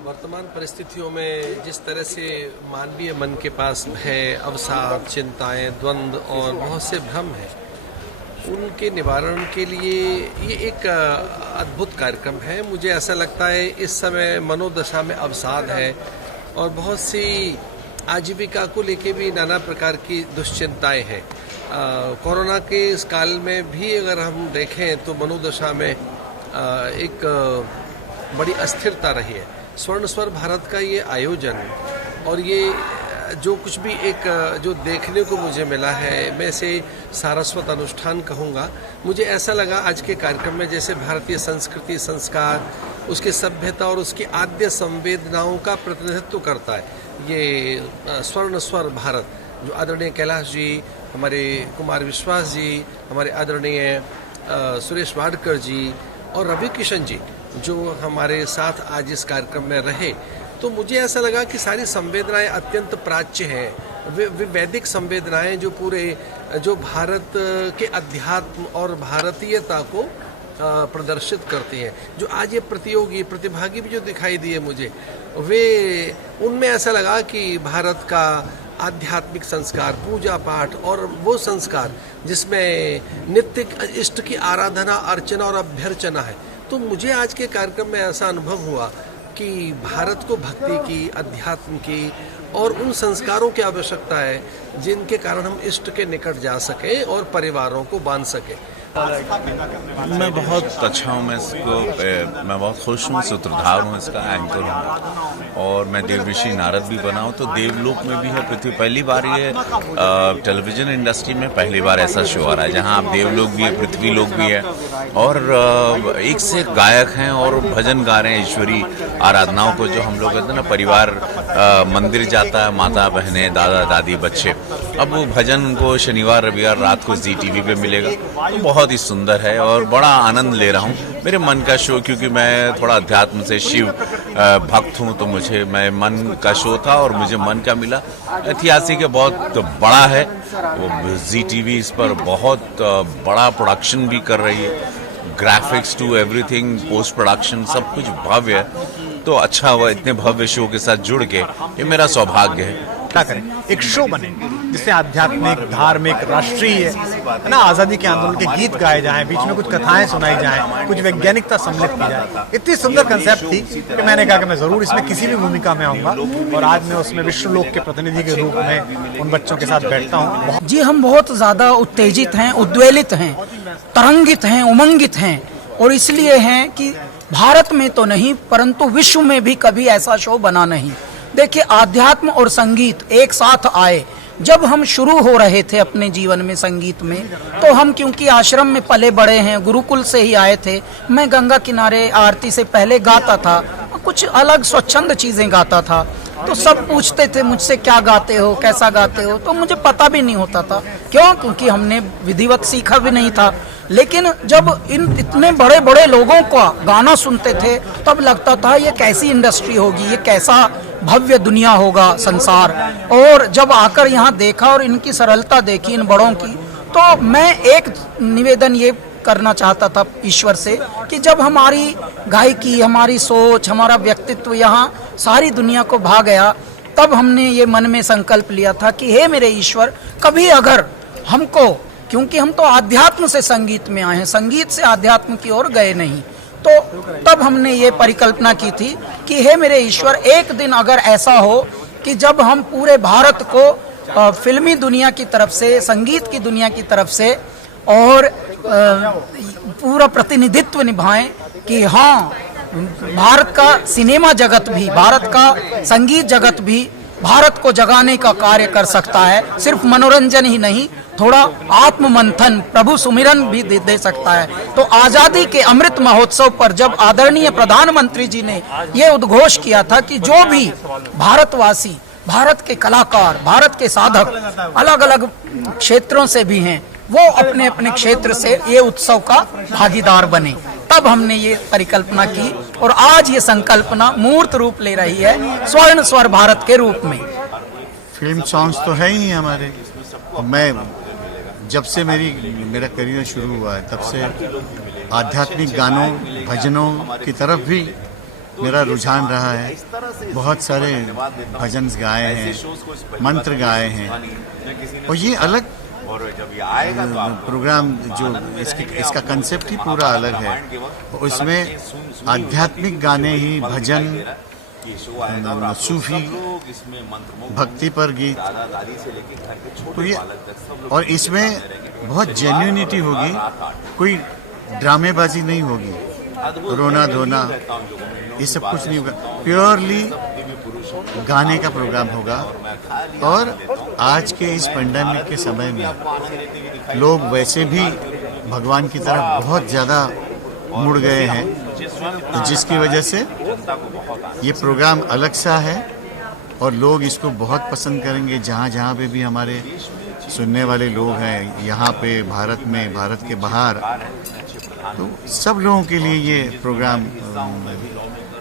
वर्तमान परिस्थितियों में जिस तरह से मानवीय मन के पास भय, अवसाद, चिंताएं, द्वंद्व और बहुत से भ्रम हैं, उनके निवारण के लिए ये एक अद्भुत कार्यक्रम है। मुझे ऐसा लगता है इस समय मनोदशा में अवसाद है और बहुत सी आजीविका को लेके भी नाना प्रकार की दुश्चिंताएं हैं। कोरोना के इस काल में भी अगर हम देखें तो मनोदशा में एक बड़ी अस्थिरता रही है। स्वर्ण स्वर भारत का ये आयोजन और ये जो कुछ भी एक जो देखने को मुझे मिला है, मैं इसे सारस्वत अनुष्ठान कहूँगा। मुझे ऐसा लगा आज के कार्यक्रम में जैसे भारतीय संस्कृति, संस्कार, उसकी सभ्यता और उसकी आद्य संवेदनाओं का प्रतिनिधित्व करता है ये स्वर्ण स्वर भारत, जो आदरणीय कैलाश जी, हमारे कुमार विश्वास जी, हमारे आदरणीय सुरेश वाडकर जी और रवि किशन जी जो हमारे साथ आज इस कार्यक्रम में रहे। तो मुझे ऐसा लगा कि सारी संवेदनाएं अत्यंत प्राच्य हैं, वे वैदिक संवेदनाएं जो भारत के अध्यात्म और भारतीयता को प्रदर्शित करती हैं। जो आज ये प्रतिभागी भी जो दिखाई दिए मुझे, वे उनमें ऐसा लगा कि भारत का आध्यात्मिक संस्कार, पूजा पाठ और वो संस्कार जिसमें नित्य इष्ट की आराधना, अर्चना और अभ्यर्चना है। तो मुझे आज के कार्यक्रम में ऐसा अनुभव हुआ कि भारत को भक्ति की, अध्यात्म की और उन संस्कारों की आवश्यकता है जिनके कारण हम इष्ट के निकट जा सकें और परिवारों को बांध सकें। मैं बहुत अच्छा हूँ, मैं बहुत खुश हूँ, सूत्रधार हूँ, इसका एंकर हूँ और मैं देव ऋषि नारद भी बना हूँ। तो देवलोक में भी है पृथ्वी, पहली बार ये टेलीविजन इंडस्ट्री में पहली बार ऐसा शो आ रहा है जहाँ आप देवलोक भी है, पृथ्वी लोक भी है और एक से गायक हैं और भजन गा रहे हैं ईश्वरी आराधनाओं को। जो हम लोग कहते हैं ना, परिवार मंदिर जाता है, माता बहनें, दादा दादी, बच्चे, अब वो भजन उनको शनिवार रविवार रात को जी टीवी पे मिलेगा। तो बहुत ही सुंदर है और बड़ा आनंद ले रहा हूँ। मेरे मन का शो, क्योंकि मैं थोड़ा अध्यात्म से शिव भक्त हूँ, तो मैं मन का शो था और मुझे मन का मिला। ऐतिहासिक है, बहुत बड़ा है, वो जी टीवी इस पर बहुत बड़ा प्रोडक्शन भी कर रही है, graphics to everything, post production सब कुछ भव्य है। तो अच्छा हुआ इतने भव्य शो के साथ जुड़ के, ये मेरा सौभाग्य है। क्या करें, एक शो बने जिससे आध्यात्मिक, धार्मिक, राष्ट्रीय है ना, आज़ादी के आंदोलन के गीत गाए जाएं, बीच में कुछ कथाएं सुनाई जाएं, कुछ वैज्ञानिकता सम्मिलित की जाए। इतनी सुंदर कंसेप्ट थी कि मैंने कहा कि मैं जरूर इसमें किसी भी भूमिका में आऊंगा और आज मैं उसमें विश्वलोक के प्रतिनिधि के रूप में उन बच्चों के साथ बैठता हूँ। जी, हम बहुत ज्यादा उत्तेजित हैं, उद्वेलित हैं, तरंगित हैं, उमंगित हैं और इसलिए हैं कि भारत में तो नहीं परंतु विश्व में भी कभी ऐसा शो बना नहीं। देखिए, आध्यात्म और संगीत एक साथ आए। जब हम शुरू हो रहे थे अपने जीवन में संगीत में, तो हम क्योंकि आश्रम में पले बड़े हैं, गुरुकुल से ही आए थे, मैं गंगा किनारे आरती से पहले गाता था, कुछ अलग स्वच्छंद चीजें गाता था। तो सब पूछते थे मुझसे, क्या गाते हो, कैसा गाते हो, तो मुझे पता भी नहीं होता था। क्यों? क्योंकि हमने विधिवत सीखा भी नहीं था। लेकिन जब इन इतने बड़े बड़े लोगों का गाना सुनते थे तब लगता था ये कैसी इंडस्ट्री होगी, ये कैसा भव्य दुनिया होगा संसार। और जब आकर यहाँ देखा और इनकी सरलता देखी इन बड़ों की, तो मैं एक निवेदन ये करना चाहता था ईश्वर से कि जब हमारी गायकी, हमारी सोच, हमारा व्यक्तित्व यहाँ सारी दुनिया को भा गया, तब हमने ये मन में संकल्प लिया था कि हे मेरे ईश्वर, कभी अगर हमको, क्योंकि हम तो आध्यात्म से संगीत में आए हैं, संगीत से आध्यात्म की ओर गए नहीं, तो तब हमने ये परिकल्पना की थी कि हे मेरे ईश्वर, एक दिन अगर ऐसा हो कि जब हम पूरे भारत को फिल्मी दुनिया की तरफ से, संगीत की दुनिया की तरफ से और पूरा प्रतिनिधित्व निभाएं कि हाँ, भारत का सिनेमा जगत भी, भारत का संगीत जगत भी भारत को जगाने का कार्य कर सकता है। सिर्फ मनोरंजन ही नहीं, थोड़ा आत्म मंथन, प्रभु सुमिरन भी दे सकता है। तो आजादी के अमृत महोत्सव पर जब आदरणीय प्रधानमंत्री जी ने ये उद्घोष किया था कि जो भी भारतवासी, भारत के कलाकार, भारत के साधक अलग अलग क्षेत्रों से भी हैं, वो अपने अपने क्षेत्र से ये उत्सव का भागीदार बने, तब हमने ये परिकल्पना की और आज ये संकल्पना मूर्त रूप ले रही है स्वर्ण स्वर भारत के रूप में। फिल्म सॉन्ग्स तो है ही हमारे, और मैं जब से मेरा करियर शुरू हुआ है तब से आध्यात्मिक गानों, भजनों की तरफ भी मेरा रुझान रहा है। बहुत सारे भजन गाए हैं, मंत्र गाए हैं, और ये अलग प्रोग्राम जो इसका कंसेप्ट ही पूरा अलग है। उसमें आध्यात्मिक गाने ही, भजन, सूफी, भक्ति पर गीत, तो ये, और इसमें बहुत जेन्युइनिटी होगी, कोई ड्रामेबाजी नहीं होगी, रोना धोना ये सब कुछ नहीं होगा, प्योरली गाने का प्रोग्राम होगा। और आज के इस पेंडेमिक के समय में लोग वैसे भी भगवान की तरफ बहुत ज़्यादा मुड़ गए हैं, तो जिसकी वजह से ये प्रोग्राम अलग सा है और लोग इसको बहुत पसंद करेंगे। जहाँ जहाँ पे भी हमारे सुनने वाले लोग हैं, यहाँ पे भारत में, भारत के बाहर, तो सब लोगों के लिए ये प्रोग्राम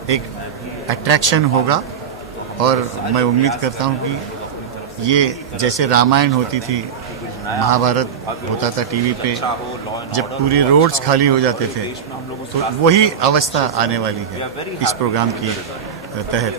एक अट्रैक्शन होगा। और मैं उम्मीद करता हूँ कि ये जैसे रामायण होती थी, महाभारत होता था टीवी पे, जब पूरी रोड्स खाली हो जाते थे, तो वही अवस्था आने वाली है इस प्रोग्राम की तहत।